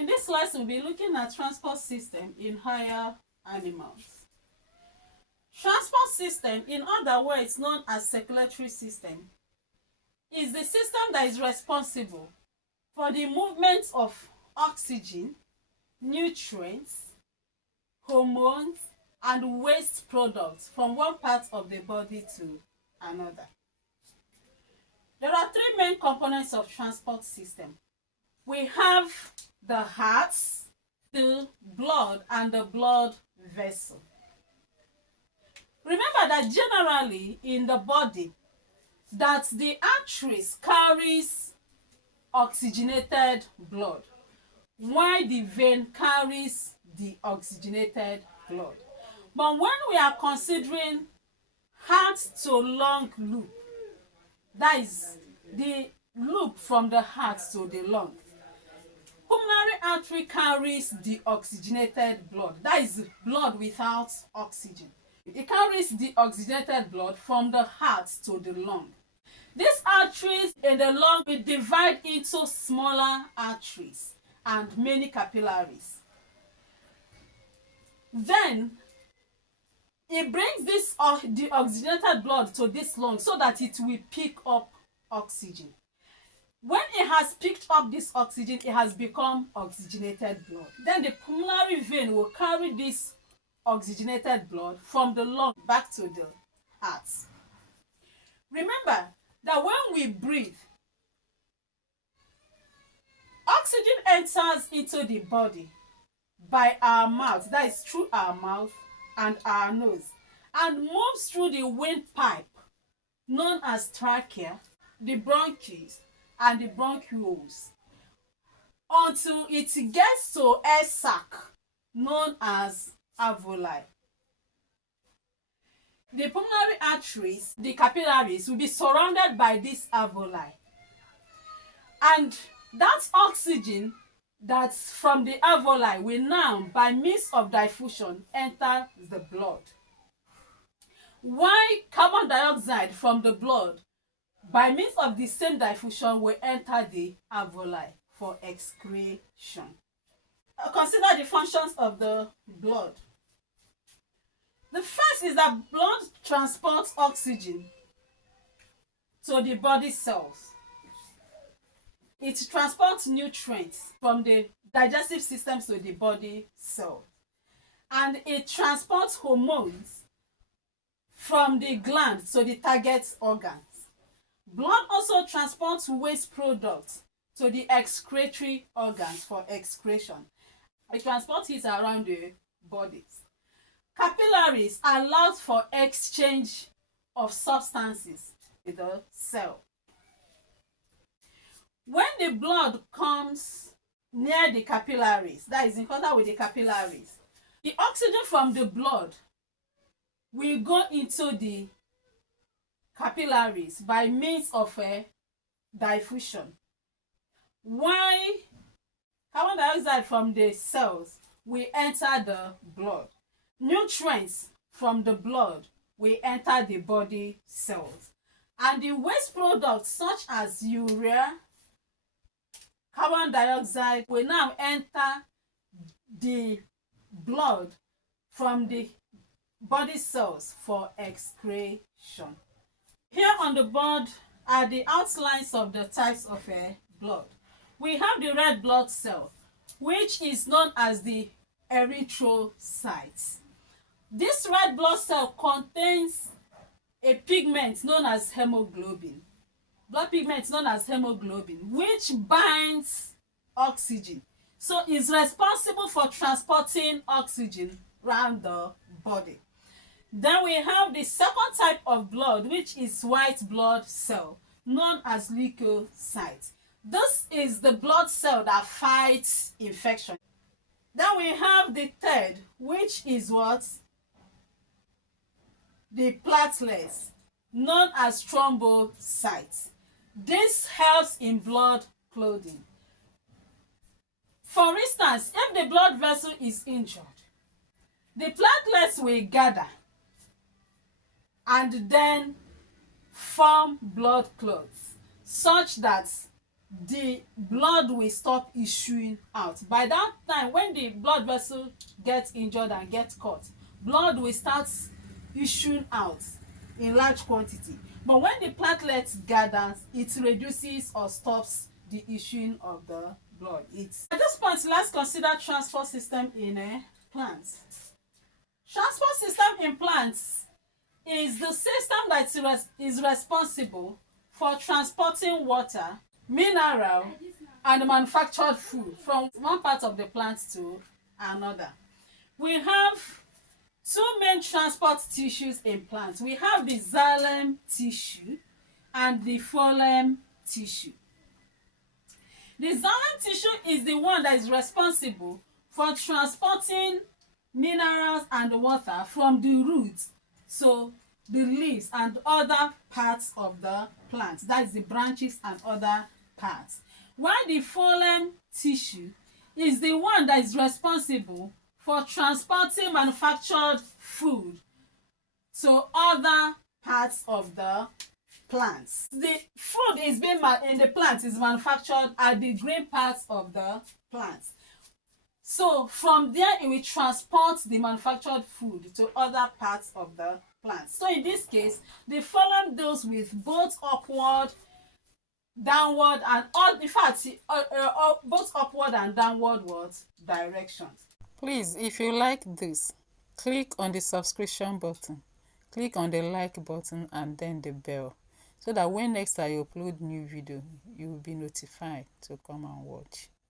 In this lesson, we'll be looking at transport system in higher animals. Transport system, in other words known as circulatory system, is the system that is responsible for the movement of oxygen, nutrients, hormones, and waste products from one part of the body to another. There are three main components of transport system. We have the heart, the blood, and the blood vessel. Remember that generally in the body, that the arteries carries oxygenated blood, while the vein carries deoxygenated blood. But when we are considering heart to lung loop, that is the loop from the heart to the lung, pulmonary artery carries deoxygenated blood, that is blood without oxygen. It carries deoxygenated blood from the heart to the lung. These arteries in the lung will divide into smaller arteries and many capillaries. Then it brings this deoxygenated blood to this lung so that it will pick up oxygen. When it has picked up this oxygen, it has become oxygenated blood. Then the pulmonary vein will carry this oxygenated blood from the lung back to the heart. Remember that when we breathe, oxygen enters into the body by our mouth, that is through our mouth and our nose, and moves through the windpipe known as trachea, the bronchus, and the bronchioles until it gets to air sac known as alveoli. The pulmonary arteries, the capillaries, will be surrounded by these alveoli, and that oxygen that's from the alveoli will now, by means of diffusion, enter the blood, while carbon dioxide from the blood, by means of the same diffusion, will enter the alveoli for excretion. Consider the functions of the blood. The first is that blood transports oxygen to the body cells. It transports nutrients from the digestive systems to the body cell. And it transports hormones from the gland to the target organs. Blood also transports waste products to the excretory organs for excretion. It transports it around the bodies. Capillaries allow for exchange of substances in the cell. When the blood comes near the capillaries, that is in contact with the capillaries, the oxygen from the blood will go into the capillaries by means of a diffusion, while carbon dioxide from the cells will enter the blood. Nutrients from the blood will enter the body cells, and the waste products such as urea, carbon dioxide will now enter the blood from the body cells for excretion. Here on the board are the outlines of the types of blood. We have the red blood cell, which is known as the erythrocyte. This red blood cell contains a pigment known as hemoglobin, blood pigment known as hemoglobin, which binds oxygen. So it's responsible for transporting oxygen around the body. Then we have the second type of blood, which is white blood cell, known as leukocyte. This is the blood cell that fights infection. Then we have the third, which is what? The platelets, known as thrombocytes. This helps in blood clotting. For instance, if the blood vessel is injured, the platelets will gather and then form blood clots, such that the blood will stop issuing out. By that time, when the blood vessel gets injured and gets cut, blood will start issuing out in large quantity. But when the platelets gather, it reduces or stops the issuing of the blood. At this point, let's consider transport system in plants. Transport system in plants is the system that is responsible for transporting water, mineral, and manufactured food from one part of the plant to another. We have two main transport tissues in plants. We have the xylem tissue and the phloem tissue. The xylem tissue is the one that is responsible for transporting minerals and water from the roots, so the leaves and other parts of the plant, that's the branches and other parts. While the phloem tissue is the one that is responsible for transporting manufactured food to other parts of the plants. The food is being in the plant is manufactured at the green parts of the plant. So from there, it will transport the manufactured food to other parts of the plant. So in this case, the phloem deals with both upward, downward, and both upward and downward directions. Please, if you like this, click on the subscription button, click on the like button and then the bell, so that when next I upload new video, you will be notified to come and watch.